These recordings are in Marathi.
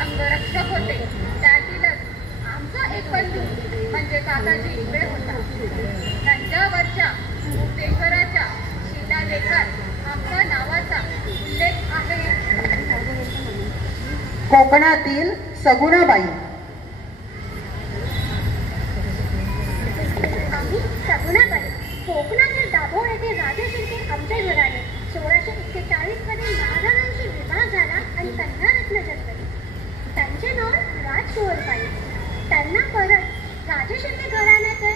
अंगरक्षक होते. त्यातीलच आमचा एक बंधू म्हणजे काकाजी इंगळे होता. त्यांच्यावरच्या मुक्तेश्वराच्या शिलालेखात आमच्या नावाचा उल्लेख आहे. कोकणातील सगुणाबाई. आम्ही सगुणाबाई कोकणातील दाभोळ येथे राजे शिर्के आमच्या घराने 1641 मध्ये महाराजांशी विवाह झाला आणि कन्यारत्न जन्मली. त्यांचे नाव राजकुंवरबाई. त्यांना परत राजे शिर्के घराण्याचे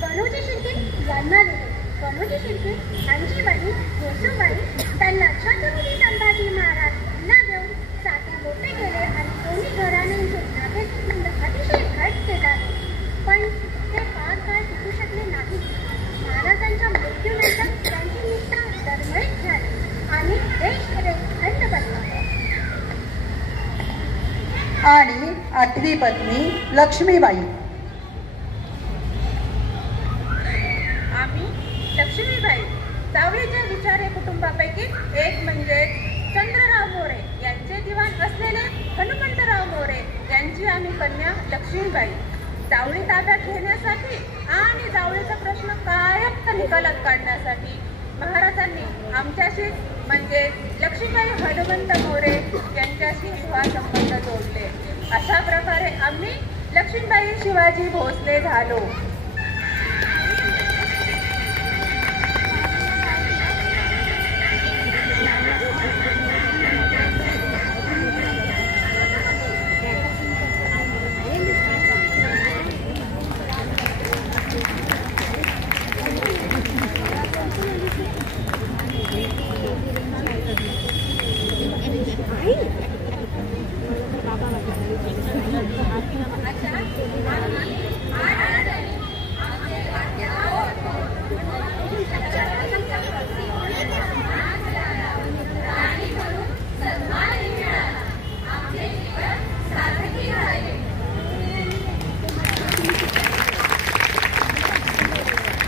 बनोजी शिर्के यांना दिले. बनोजी शिर्के यांची बहीण येसूबाई त्यांना छत्रपती संभाजी महाराज यांना देऊन साठी मोठे केले आणि दोन्ही घराण्यांचे नातेसंबंध अतिशय घट्ट झाले. पण ते फार काळ टिकू शकले नाही. महाराजांच्या मृत्यूनंतर त्यांची निष्ठा डळमळीत झाली आणि देश खंड बनला. आणि 8वी पत्नी लक्ष्मीबाई. आम्ही लक्ष्मीबाई जावळीच्या विचारे कुटुंबापैकी एक म्हणजे चंद्रराव मोरे यांचे दिवाण असलेले हनुमंतराव मोरे यांची आम्ही कन्या लक्ष्मीबाई. जावळी ताब्यात घेण्यासाठी आणि जावळीचा प्रश्न कायम निकालात काढण्यासाठी महाराजांनी आमच्याशी म्हणजे लक्ष्मीबाई हनुमंत मोरे यांच्याशी विवाहसंबंध जोडले. अशा प्रकारे आम्ही लक्ष्मीबाई शिवाजी भोसले झालो.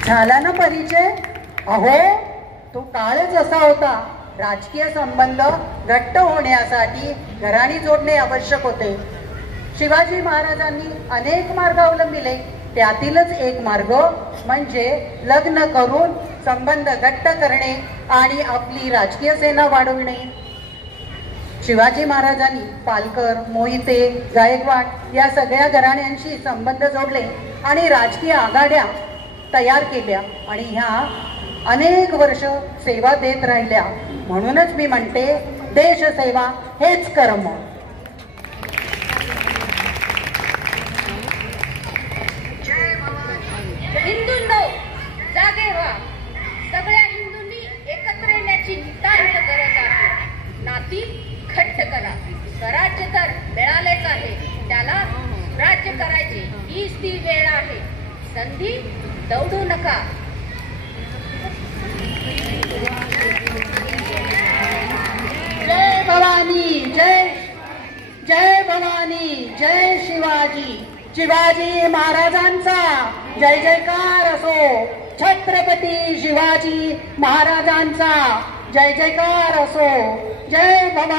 झाला ना परिचय? अहो, तो काळच असा होता. राजकीय संबंध घट्ट होण्यासाठी घराणी जोडणे आवश्यक होते. शिवाजी महाराजांनी अनेक मार्ग अवलंबिले. त्यातीलच एक मार्ग म्हणजे लग्न करून संबंध घट्ट करणे आणि आपली राजकीय सेना वाढविणे. शिवाजी महाराजांनी पालकर, मोहिते, गायकवाड या सगळ्या घराण्यांशी संबंध जोडले आणि राजकीय आघाड्या तयार केल्या आणि ह्या अनेक वर्ष सेवा देत राहिल्या. म्हणूनच मी म्हणते, देशसेवा हेच कर्म. हिंदूंनो, जागे व्हा. सगळ्या हिंदूंनी एकत्र येण्याची नितांत गरज आहे. नाती घट्ट करा. स्वराज्य तर मिळालेच आहे, त्याला राज्य करायची हीच ती वेळ आहे. संधी दौडू नका. जय भवानी, जय जय भवानी, जय शिवाजी. शिवाजी महाराजांचा जय जयकार असो. छत्रपती शिवाजी महाराजांचा जय जयकार असो. जय भवानी.